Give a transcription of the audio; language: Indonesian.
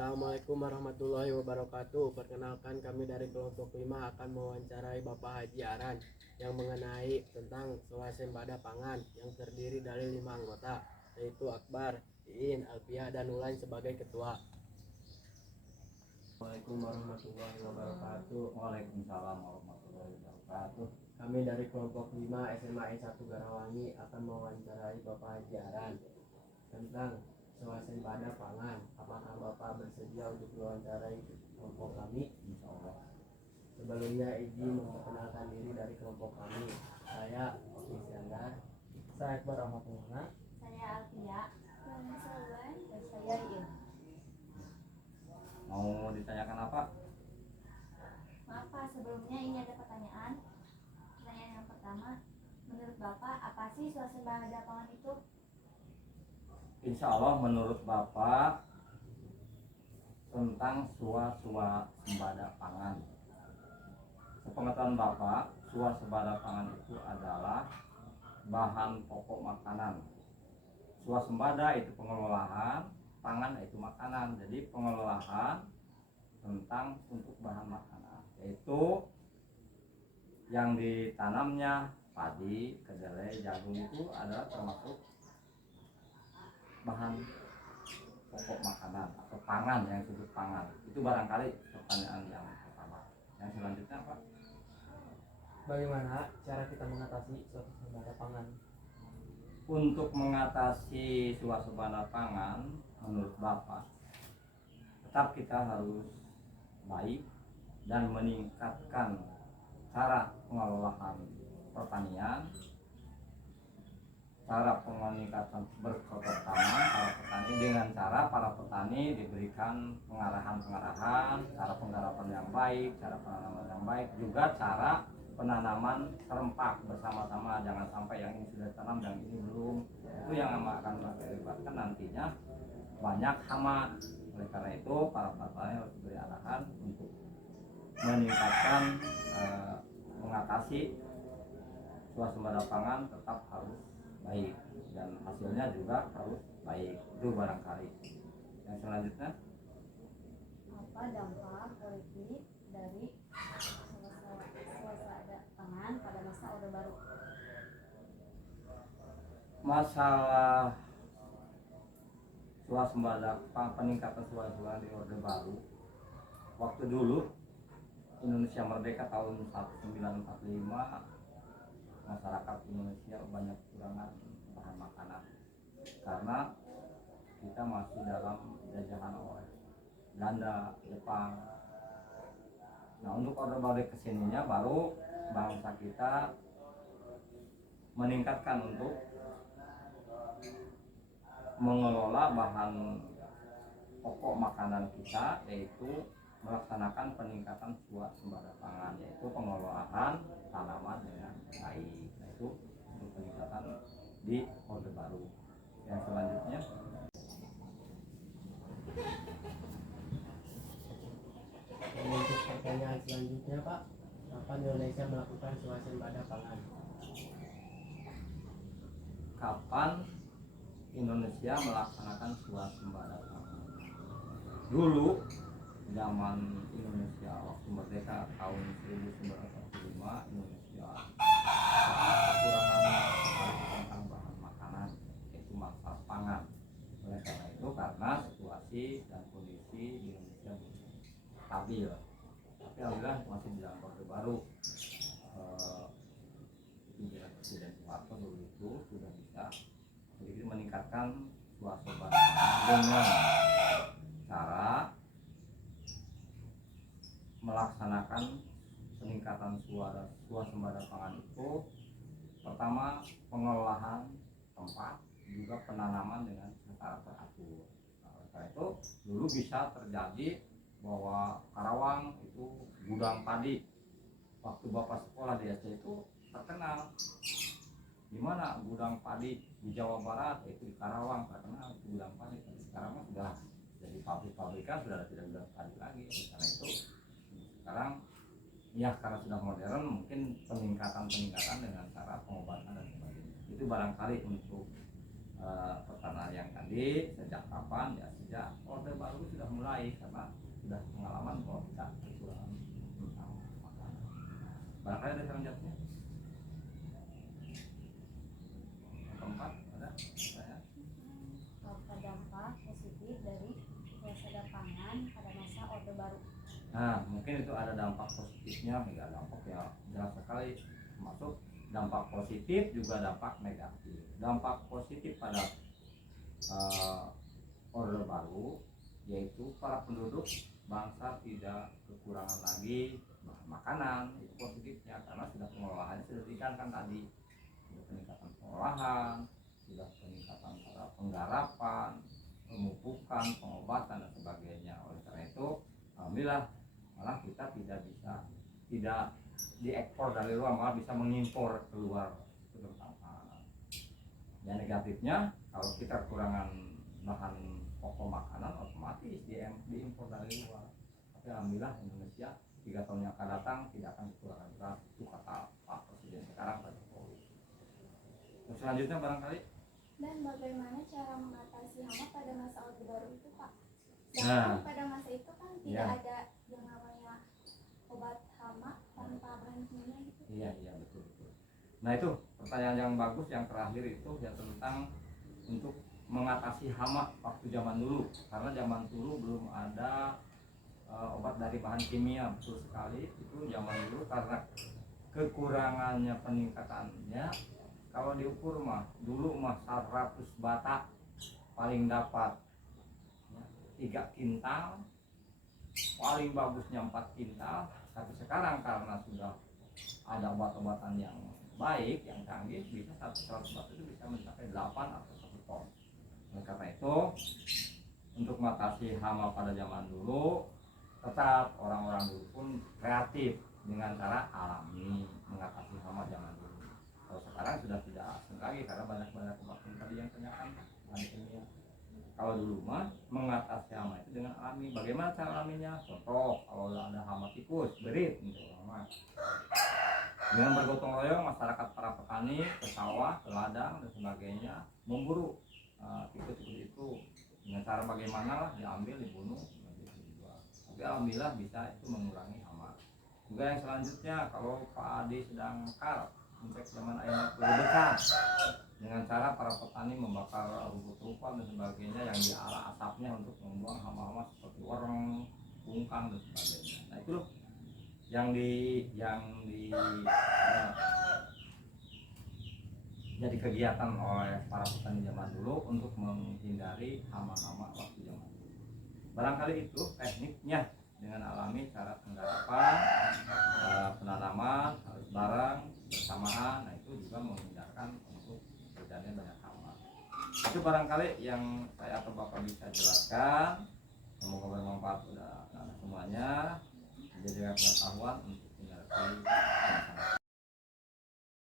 Assalamualaikum warahmatullahi wabarakatuh. Perkenalkan, kami dari kelompok 5 akan mewawancarai Bapak Haji Aran yang mengenai tentang swasembada pangan yang terdiri dari 5 anggota, yaitu Akbar, Iin, Alfiah, dan Ulain sebagai ketua. Assalamualaikum warahmatullahi wabarakatuh. Waalaikumsalam warahmatullahi wabarakatuh. Kami dari kelompok 5 SMA 1 Garawangi akan mewawancarai Bapak Haji Aran tentang swasembada pangan. Apakah Bapak bersedia untuk diwawancarai kelompok kami? Insya Allah. Sebelumnya izin memperkenalkan diri dari kelompok kami. Saya Oki Iskandar. Saya Akbar Ahmad Maulana. Saya Alfia, saya Saulan, dan saya Iin. Mau ditanyakan apa? Maaf Pak, sebelumnya ini ada pertanyaan. Pertanyaan yang pertama, menurut Bapak apa sih swasembada pangan itu? Insya Allah menurut Bapak tentang swasembada pangan. Sepengetahuan Bapak, swasembada pangan itu adalah bahan pokok makanan. Swasembada itu pengelolaan, pangan itu makanan. Jadi pengelolaan tentang untuk bahan makanan, yaitu yang ditanamnya padi, kedelai, jagung itu adalah termasuk bahan pokok makanan atau pangan, yang disebut pangan. Itu barangkali pertanyaan yang pertama. Yang selanjutnya apa? Bagaimana cara kita mengatasi swasembada pangan? Untuk mengatasi swasembada pangan, menurut Bapak, tetap kita harus baik dan meningkatkan cara pengelolaan pertanian, cara peningkatan bercocok tanam para petani dengan cara para petani diberikan pengarahan, cara penggarapan yang baik, cara penanaman yang baik, juga cara penanaman serempak bersama-sama, jangan sampai yang ini sudah tanam dan ini belum. Itu yang akan mengakibatkan nantinya banyak hama. Oleh karena itu para petani harus diberi arahan untuk meningkatkan mengatasi swasembada pangan, tetap harus baik dan hasilnya juga harus baik. Itu barangkali. Yang selanjutnya, Apa dampak politik dari swasembada pangan pada masa Orde Baru? masalah peningkatan swasembada di Orde Baru, waktu dulu Indonesia merdeka tahun 1945, masyarakat Indonesia banyak kekurangan bahan makanan karena kita masih dalam jajahan oleh Belanda, Jepang. Nah, untuk Orde Baru kesininya baru bangsa kita meningkatkan untuk mengelola bahan pokok makanan kita, yaitu melaksanakan peningkatan swasembada pangan, yaitu pengelolaan tanaman dengan baik. Nah, itu untuk peningkatan di Orde Baru. Yang selanjutnya, Untuk pertanyaan selanjutnya, Pak, kapan Indonesia melakukan swasembada pangan? kapan Indonesia melaksanakan swasembada pangan? Dulu zaman Indonesia waktu merdeka tahun 1945, Indonesia kekurangan tentang bahan makanan, yaitu masalah pangan. Oleh karena itu, karena situasi dan kondisi di Indonesia belum stabil, tapi alhamdulillah masih di dalam Orde Baru. Presiden Soeharto dulu itu sudah bisa sedikit meningkatkan swasembada pangan dengan cara melaksanakan peningkatan swasembada pangan itu, pertama pengelolaan tempat, juga penanaman dengan secara teratur. Nah, karena itu dulu bisa terjadi bahwa Karawang itu gudang padi. Waktu Bapak sekolah di SD itu terkenal. Di mana gudang padi di Jawa Barat, yaitu di Karawang, terkenal gudang padi. Tapi sekarang sudah jadi pabrik-pabrikan, sudah tidak gudang padi lagi. Karena itu sekarang ya, karena sudah modern, mungkin peningkatan dengan cara pengobatan dan sebagainya. Itu barangkali untuk pertanahan yang tadi sejak kapan ya, sejak Orde Baru sudah mulai, karena sudah pengalaman bahwa kita kekurangan tentang makanan. Barangkali ada selanjutnya yang keempat ada saya. Apa dampak positif dari suasana pangan pada masa Orde Baru? Nah, mungkin itu ada dampak positifnya, enggak dampak ya jelas sekali, termasuk dampak positif juga dampak negatif. Dampak positif pada Orde Baru yaitu para penduduk bangsa tidak kekurangan lagi bahan makanan, itu positifnya, karena sudah pengelolaannya sudah diikankan tadi, sudah peningkatan pengolahan, sudah peningkatan cara penggarapan, pemupukan, pengobatan dan sebagainya. Oleh karena itu alhamdulillah malah kita tidak diekspor dari luar, malah bisa mengimpor keluar terutama. Yang negatifnya kalau kita kekurangan bahan pokok makanan otomatis diimpor dari luar. Tapi alhamdulillah Indonesia 3 tahun yang akan datang tidak akan kekurangan beras, itu kata Pak Presiden sekarang, Pak Jokowi. Terus selanjutnya barangkali Dan bagaimana cara mengatasi hama pada masa Orde Baru itu, Pak? Dan Nah. pada masa itu kan tidak Ya. ada yang namanya obat hama tanpa bahan kimia gitu. iya betul. Nah itu pertanyaan yang bagus yang terakhir itu ya, tentang untuk mengatasi hama waktu zaman dulu, karena zaman dulu belum ada obat dari bahan kimia. Betul sekali, itu zaman dulu karena kekurangannya peningkatannya. Kalau diukur dulu 100 bata paling dapat 3 kintal, paling bagusnya 4 kintal. Tapi sekarang karena sudah ada obat-obatan yang baik, yang canggih, bisa 100 bata itu bisa mencapai 8 atau 1 ton. Oleh karena itu, untuk mengatasi hama pada zaman dulu, tetap orang-orang dulu pun kreatif dengan cara alami mengatasi hama zaman dulu. Kalau sekarang sudah tidak asing lagi karena banyak obat tadi yang tanyakan bahan kimia. Kalau dulu mengatasi hama itu dengan alami. Bagaimana cara alaminya? Contoh, kalau ada hama tikus, berit gitu, dengan bergotong royong masyarakat, para petani ke sawah, ke ladang dan sebagainya, memburu tikus-tikus itu dengan cara bagaimana lah, diambil, dibunuh, dijual. Tapi alhamdulillah bisa itu mengurangi hama. Juga yang selanjutnya, kalau padi sedang mekar, untuk zaman air berdekat, dengan cara para petani membakar rumput-rumput dan sebagainya yang diala asapnya untuk membuang hama-hama seperti wareng, bungkang dan sebagainya. Nah itu loh yang jadi kegiatan oleh para petani zaman dulu untuk menghindari hama-hama waktu zaman dulu. Barangkali itu tekniknya dengan alami, cara penggarapan, penanaman harus bareng bersamaan. Nah itu juga menghindarkan untuk terjadinya banyak hama. Itu barangkali yang saya atau Bapak bisa jelaskan. Semoga bermanfaat pada semuanya, menjadi pengetahuan untuk menghadapi masalah.